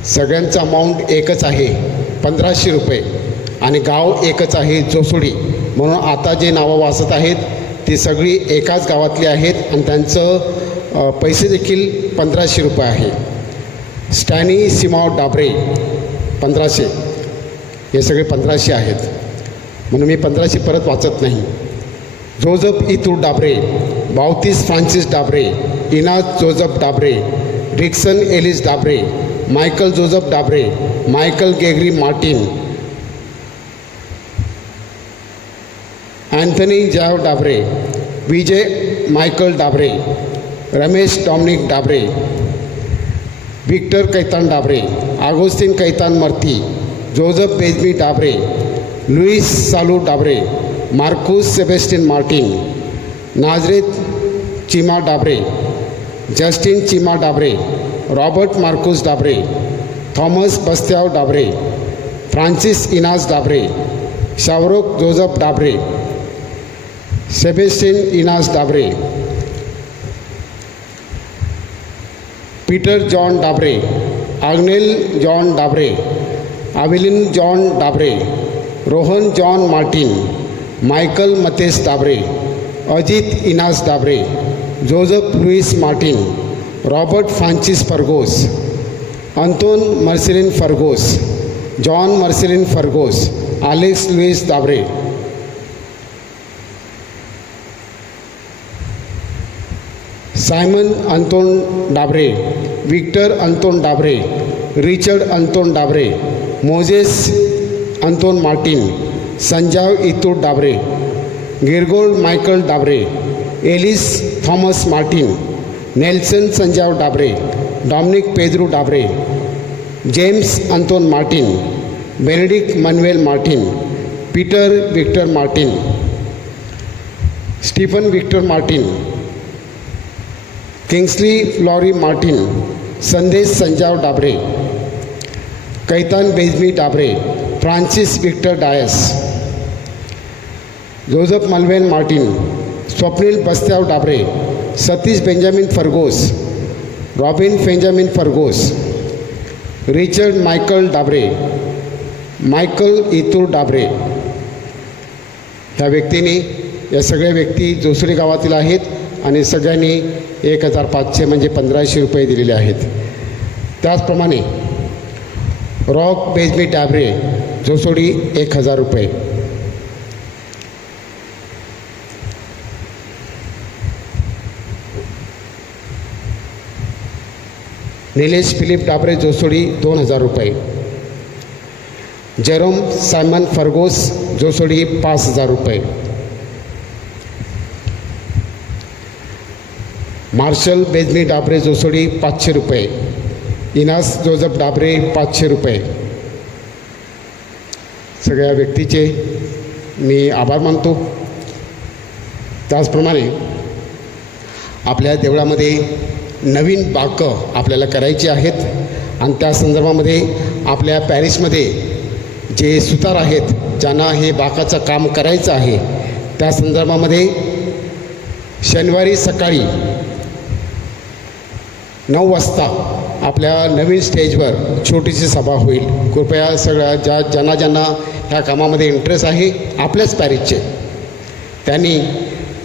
सगळ्यांचं अमाऊंट एकच आहे, 1,500 रुपये, आणि गाव एकच आहे, जोसोडी. म्हणून आता जे नावं वाचत आहेत ती सगळी एकाच गावातली आहेत आणि त्यांचं पैसे देखील 1,500 रुपये आहे. स्टॅनी सिमाव डाबरे 1,500. हे सगळे 1,500 आहेत, म्हणून मी 1,500 परत वाचत नाही. Joseph Itur Dabre, Bavtis Francis Dabre, Inas Joseph Dabre, Rickson Ellis Dabre, Michael Joseph Dabre, Michael Gegri Martin, Anthony Jav Dabre, Vijay Michael Dabre, Ramesh Dominic Dabre, Victor Kaitan Dabre, Agostin Kaitan Marti, Joseph Bejmi Dabre, Louis Salu Dabre, Marcus Sebastian Martin, Nazareth Chima Dabre, Justin Chima Dabre, Robert Marcus Dabre, Thomas Bastyav Dabre, Francis Inas Dabre, Shavrok Joseph Dabre, Sebastian Inas Dabre, Peter John Dabre, Agnel John Dabre, Avilin John Dabre, Rohan John Martin, Michael Mates Dabre, Ajit Inas Dabre, Joseph Louis Martin, Robert Francis Fargose, Anton Marcelin Fargose, John Marcelin Fargose, Alex Louis Dabre. Simon Anton Dabre, Victor Anton Dabre, Richard Anton Dabre, Moses Anton Martin, Sanjav Itur Dabre, Girgol Michael Dabre, Ellis Thomas Martin, Nelson Sanjav Dabre, Dominic Pedru Dabre, James Anton Martin, Benedict Manuel Martin, Peter Victor Martin, Stephen Victor Martin, Kingsley flowery Martin, Sandesh Sanjav Dabre, Kaitan Bejmi Dabre, Francis Victor Dias, Joseph Malven Martin, Swapnil Bastyav Dabre, Satish Benjamin Fargose, Robin Benjamin Fargose, Richard Michael Dabre, Michael Itur Dabre. ह्या व्यक्तींनी, या सगळ्या व्यक्ती जोसोडी गावातील आहेत आणि सगळ्यांनी 1,500 म्हणजे 1,500 रुपये दिलेले आहेत. त्याचप्रमाणे रॉक बेजमी डाबरे जोसोडी 1,000 रुपये. निलेश फिलिप डाबरे जोसोडी 2,000 रुपये. जेरोम सायमन फर्गोस जोसोडी 5,000 रुपये. मार्शल बेजमी डाबरे जोसोडी 500 रुपये. इनास जोझफ डाबरे 500 रुपये. सगळ्या व्यक्तीचे मी आभार मानतो. त्याचप्रमाणे आपल्या देवळामध्ये नवीन बाकं आपल्याला करायची आहेत आणि त्या संदर्भामध्ये आपल्या पॅरिसमध्ये जे सुतार आहेत ज्यांना हे बाकाचं काम करायचं आहे त्या संदर्भामध्ये शनिवारी सकाळी 9 वाजता आपल्या नवीन स्टेजवर छोटीशी सभा होईल. कृपया सगळ्या ज्यांना ह्या कामामध्ये इंटरेस्ट आहे आपल्याच पॅरिसचे त्यांनी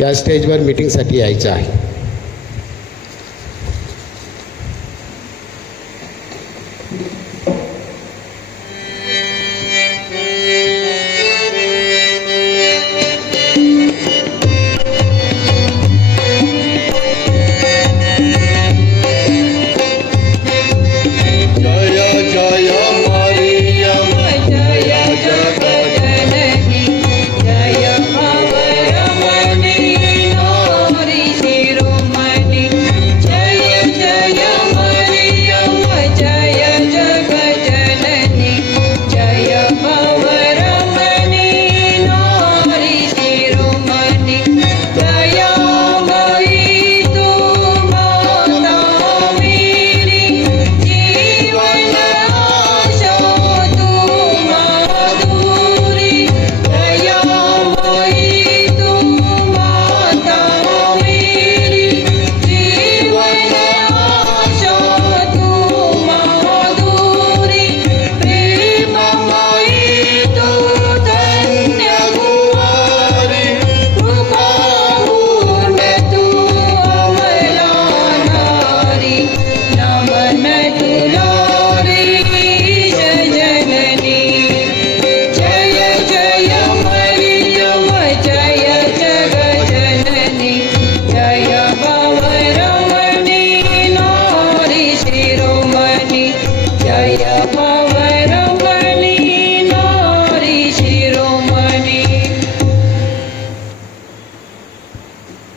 या स्टेजवर मीटिंगसाठी यायचं आहे.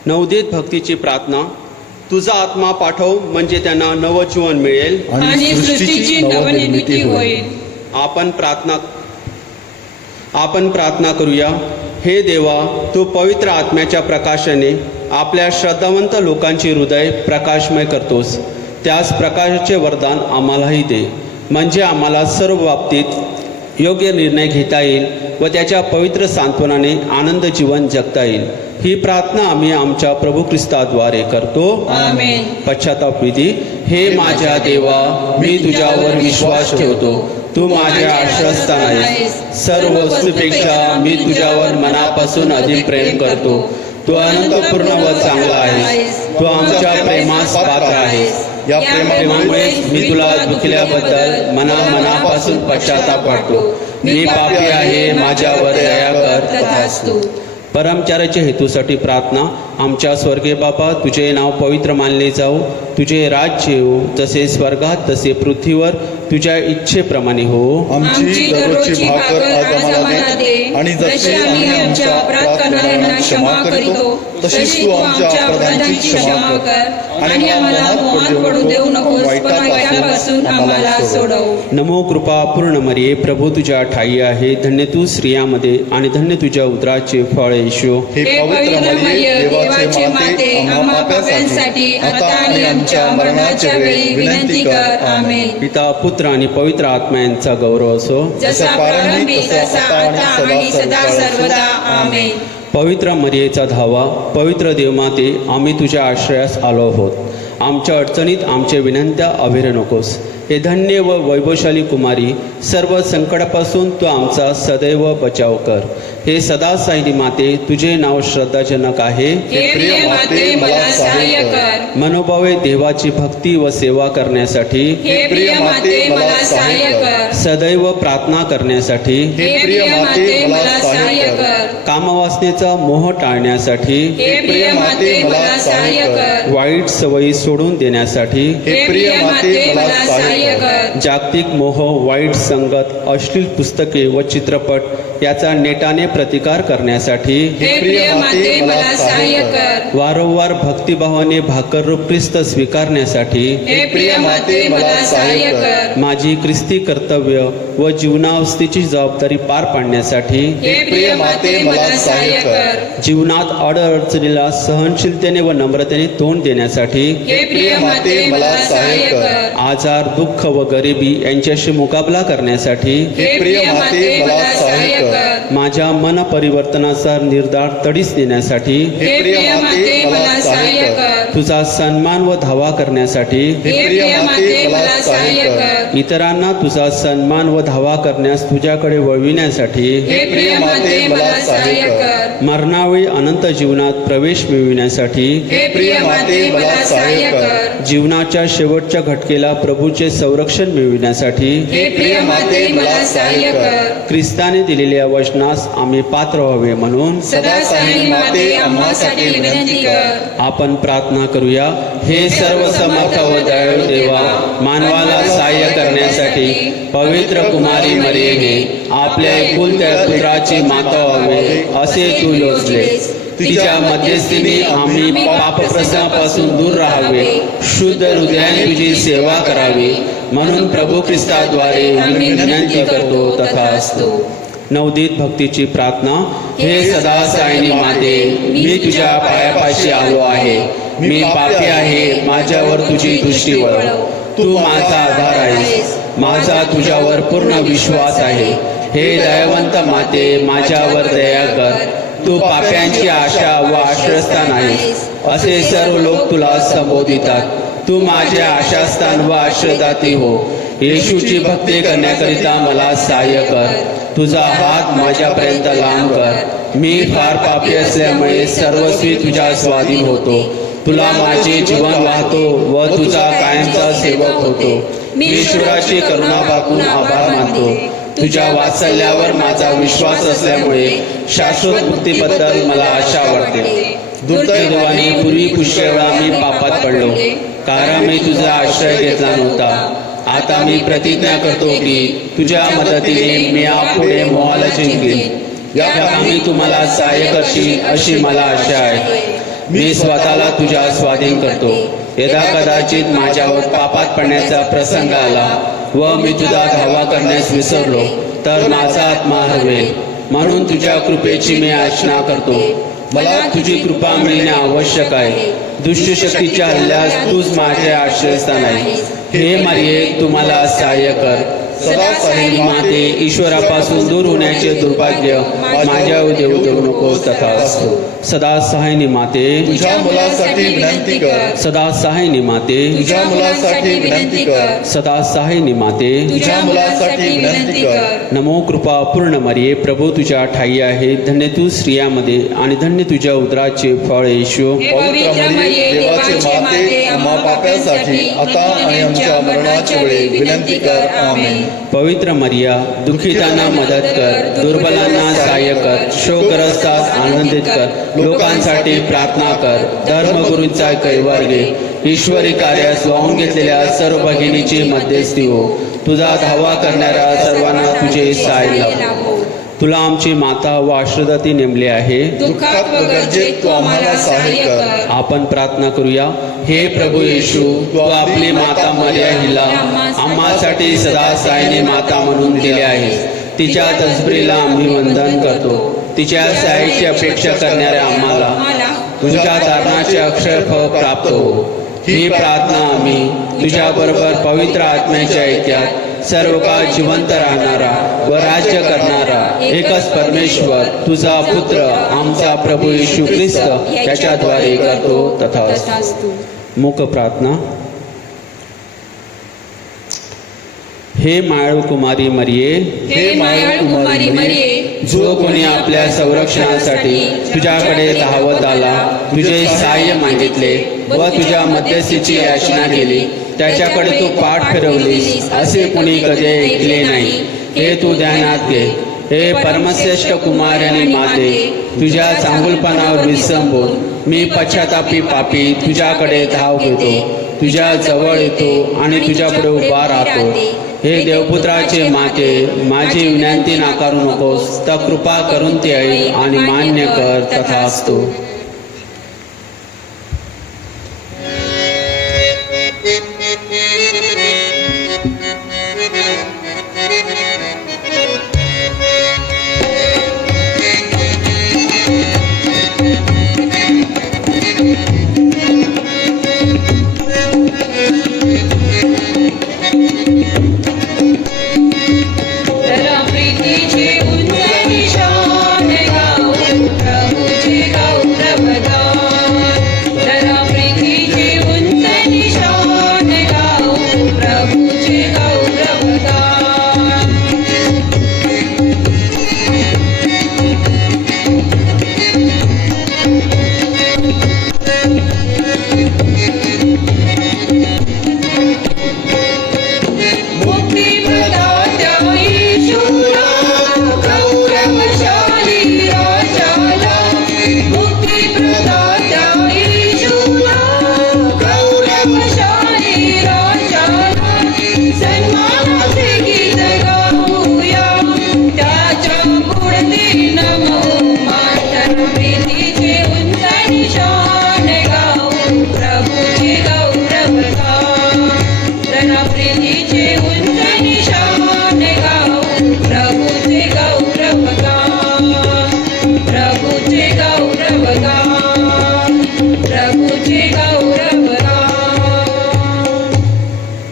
नवोदित भक्तीची प्रार्थना. तुझा आत्मा पाठव म्हणजे त्यांना नवजीवन मिळेल आणि सृष्टीची नवनिर्मिती होईल. आपण प्रार्थना करूया. हे देवा, तू पवित्र आत्म्याच्या प्रकाशाने आपल्या श्रद्धावंत लोकांचे हृदय प्रकाशमय करतोस. त्यास प्रकाशाचे वरदान आम्हालाही दे, म्हणजे आम्हाला सर्व बाबतीत योग्य निर्णय घेता येईल व त्याच्या पवित्र सांत्वनाने आनंद जीवन जगता येईल. ही प्रार्थना आम्ही आमच्या प्रभू ख्रिस्ताद्वारे करतो. आमेन. पश्चाताप विधी. हे माझ्या देवा, मी तुझ्यावर विश्वास ठेवतो. तू माझे आश्रयस्थान आहेस. सर्व वस्तूपेक्षा मी तुझ्यावर मनापासून अधिक प्रेम करतो. तू अनंतपूर्ण व चांगला आहेस. तू आमच्या प्रेमास पात्र आहेस. या प्रेमामुळे मी तुला दुखल्याबद्दल मनापासून पश्चाताप वाटतो. मी पापी आहे, माझ्यावर दया कर. तथास्तु. परमचाराच्या हेतूसाठी प्रार्थना. आमच्या स्वर्गीय बाबा, तुझे नाव पवित्र मानले जाऊ. तुझे राज्य येऊ, जसे स्वर्गात तसे पृथ्वीवर तुझ्या इच्छेप्रमाणे हो. आमची दररोजची भाकर आज आम्हाला दे, आणि जसे आम्ही आमच्या अपराध करणाऱ्यांना क्षमा करीतो तशीच तू आमच्या अपराधांची क्षमा कर. आणि आम्हाला मोहात पडू देऊ नकोस, पण वाईटापासून आम्हाला सोडव. नमो कृपा पूर्ण मरिये, प्रभू तुझ्या ठाई आहे. धन्य तू स्त्रियांमध्ये आणि धन्य तुझ्या उदराचे फळ येशू. हे पवित्र मरिये, देवाचे माते, आम्हा पाप्यांसाठी आता आणि आमच्या मरणाच्या वेळी विनंती कर. आमेन. पिता, पुत्र आणि पवित्र आत्मा यांचा गौरव असो. जसा प्रारंभी तसा आता आणि सदा सर्वदा. आमेन. पवित्र मरियेचा धावा. पवित्र देवमाते, आम्ही तुझ्या आश्रयास आलो आहोत. आमच्या अडचणीत आमच्या विनंत्या अभिर नकोस. हे धन्य व वैभवशाली कुमारी, सर्व संकटापासून तू आमचा सदैव बचाव कर. हे सदा साईनी माते, तुझे नाव श्रद्धाजनक आहे. हे प्रिय माते, मला सहाय्य कर. मनोभावे देवाची भक्ती व सेवा करण्यासाठी. हे प्रिय माते, मला सहाय्य कर. सदैव प्रार्थना करण्यासाठी. हे प्रिय माते, मला सहाय्य कर. कामवासनेचा मोह टाळण्यासाठी. हे प्रिय माते, मला सहाय्य कर. वाईट सवयी सोडून देण्यासाठी. हे प्रिय माते, मला सहाय्य कर. जागतिक मोह, वाईट संगत, अश्लील पुस्तके व चित्रपट याचा नेटाने प्रतिकार करण्यासाठी हे प्रिय माते मला सहाय्य कर. वारंवार भक्तिभावाने भाकररूप ख्रिस्त स्वीकारण्यासाठी हे प्रिय माते मला सहाय्य कर. माझी ख्रिस्ती कर्तव्य व जीवनावस्थेची जबाबदारी पार पाडण्यासाठी हे प्रिय माते मला सहाय्य कर. जीवनात अडचणीला सहनशीलतेने व नम्रतेने तोंड देण्यासाठी हे प्रिय माते मला सहाय्य कर. आजार, दुःख व गरिबी यांच्याशी मुकाबला करण्यासाठी हे प्रिय माते मला सहाय्य कर. माझ्या मन परिवर्तनाचा निर्धार तडीस देण्यासाठी हे प्रिय माते मला सहाय्य कर. तुझा सन्मान व धावा करण्यासाठी हे प्रिय माते मला सहाय्य कर. इतरांना तुझा सन्मान व धावा करण्यास तुझ्याकडे वळविण्यासाठी हे प्रिय माते मला सहाय्य कर. मरणावेळी अनंत जीवनात प्रवेश मिळविण्यासाठी हे प्रिय माते मला सहाय्य कर. जीवनाच्या शेवटच्या घटकेला प्रभूचे संरक्षण मिळविण्यासाठी हे प्रिय माते मला सहाय्य कर. ख्रिस्ताने दिलेल्या वचनास आम्ही पात्र व्हावे म्हणून सदा सहाय्य माते आम्हासाठी विनंती कर. आपण प्रार्थना करूया. हे सर्व समर्थ व दयाळू देवा, मानवाला सहाय्य करण्यासाठी पवित्र कुमारी मरियेने आपल्या एकुलत्या पुत्राची माता व्हावे असे तू योजलेस. तिच्या मध्यस्थीने आम्ही पापप्रसंगापासून दूर राहावे, शुद्ध हृदयाने तुझी सेवा करावी म्हणून प्रभू ख्रिस्ताद्वारे आम्ही विनंती करतो. तथास्तु. नवदीत भक्तीची प्रार्थना. हे सदा सायनी माते, मी तुझ्या पायापाशी आलो आहे. मी पापी आहे, माझ्यावर तुझी दृष्टी वळव. तू माझा आधार आहेस, माझा तुझ्यावर पूर्ण विश्वास आहे. हे दयावंत माते, माझ्यावर दया कर. तू पाप्यांची आशा व आश्रयस्थान आहेस असे सर्व लोक तुला संबोधितात. तू माझे आशास्थान व आश्रयदाती हो. येशूची भक्ती करण्याकरिता मला सहाय्य कर. तुझा हात माझ्यापर्यंत लांब कर. मी फार पापी असल्यामुळे सर्वस्वी तुझ्या स्वाधीन होतो. तुला माझे जीवन वाहतो व तुझा कायमचा सेवक होतो. मी ईश्वराची करुणा पाहून आभार मानतो. तुझ्या वात्सल्यावर माझा विश्वास असल्यामुळे शाश्वत मुक्तीबद्दल मला आशा वाटते. दुर्दैवाने पूर्वी पुष्कळ वेळा मी पापात पडलो, कारण मी तुझा आश्रय घेतला नव्हता. आता मी प्रतिज्ञा करतो की तुझ्या मदतीने मी यापुढे मोहाला जिंकेन. या कामी तुम्हाला सहाय्य करशील अशी मला आशा आहे. मी स्वतःला तुझ्या स्वाधीन करतो. यदा कदाचित माझ्यावर पापात पडण्याचा प्रसंग आला व मी तुझा धावा करण्यास विसरलो तर माझा आत्मा हरवेल. म्हणून तुझ्या कृपेची मी याचना करतो. मला तुझी कृपा मिळणे आवश्यक आहे. दुष्ट शक्तीच्या हल्ल्यास तूच माझे आश्रयस्थान आहे. हे मरिये, तुम्हाला सहाय्य कर. सदा साहिनी माते, ईश्वरापासून दूर होण्याचे दुर्भाग्य माझ्या देऊ देऊ नकोस. तथास्तु. सदा सहायनी माते, तुझ्या मुलासाठी विनंती कर. सदा सहायनी माते, तुझ्या मुलासाठी विनंती कर. सदा सहायनी माते, तुझ्या मुलासाठी विनंती कर. नमो कृपा पूर्ण मरिये, प्रभू तुझ्या ठाई आहे. धन्य तू स्त्रियामध्ये आणि धन्य तुझ्या उदराचे फळ येशू. हे पवित्र पवित्र मरिये, देवाचे माते, आम्हा पाप्यांसाठी आता आणि आमच्या मरणाच्या वेळी विनंती कर. आमेन. पवित्र मरिया, दुःखितांना मदत कर, दुर्बलांना सहाय्य कर, शोकग्रस्तास आनंदित कर, लोकांसाठी प्रार्थना कर. धर्मगुरूंचा कैवार घे. ईश्वरी कार्यास वाहून घेतलेल्या सर्व भगिनीची मध्यस्थी हो. तुझा धावा करणाऱ्या सर्वांना तुझे सहाय्य लाभो. तुला आमची माता व आश्रयदाती नेमले आहे. दुःखात व गरजेत तू आम्हाला सहाय्य कर. आपण प्रार्थना करूया. हे प्रभू येशू, तू आपली माता मरिया हिला आम्हासाठी सदा सायनी माता म्हणून दिले आहे. तिच्या तसबरीला आम्ही वंदन करतो. तिच्या सहाय्याची अपेक्षा करणाऱ्या आम्हाला तुझ्या तारणाचे अक्षय फळ प्राप्त हो. ही प्रार्थना आम्ही तुझ्याबरोबर पवित्र आत्म्याच्या ऐक्यात सर्व काळ जिवंत राहणारा व राज्य करणारा एकच परमेश्वर तुझा पुत्र आमचा प्रभू येशू ख्रिस्त याच्याद्वारे करतो. तथास्तु. मुख प्रार्थना. हे मायाळू कुमारी मरिये, हे मायाळू कुमारी मरिये, जो कोणी आपल्या संरक्षणासाठी तुझ्याकडे धावत आला, तुझे सहाय्य मागितले व तुझ्या मध्यस्थीची याचना केली, त्याच्याकडे तू पाठ फिरवलीस असे कोणी कधी ऐकले नाही. हे तू ध्यानात घे. हे परमश्रेष्ठ कुमार आणि माते, तुझ्या चांगुलपणावर विसंबून मी पश्चातापी पापी तुझ्याकडे धाव घेतो. तुझ्या जवळ येतो आणि तुझ्या पुढे उभा राहतो. हे देवपुत्राचे माते, माझी विनंती नाकारू नकोस, तर कृपा करून ती ऐक आणि मान्य कर. तथास्तु. जरा प्रीतीचे उंच निशाण गाऊ, प्रभूचे गाऊ प्रभदान. जरा प्रीतीचे उंच निशाण गाऊ, प्रभूचे गाऊ प्रभदान. मुक्तिप्रदात्या येशूला, गौरवशाली राजाला. मुक्तिप्रदात्या येशूला, गौरवशाली राजाला. सन्मानाचे गीत गाऊया, त्याच्या गुणते नमवूया. तर प्रीतीचे उंच निशाण गाऊ, प्रभूचे गाऊ प्रभदान. जरा प्रीतीचे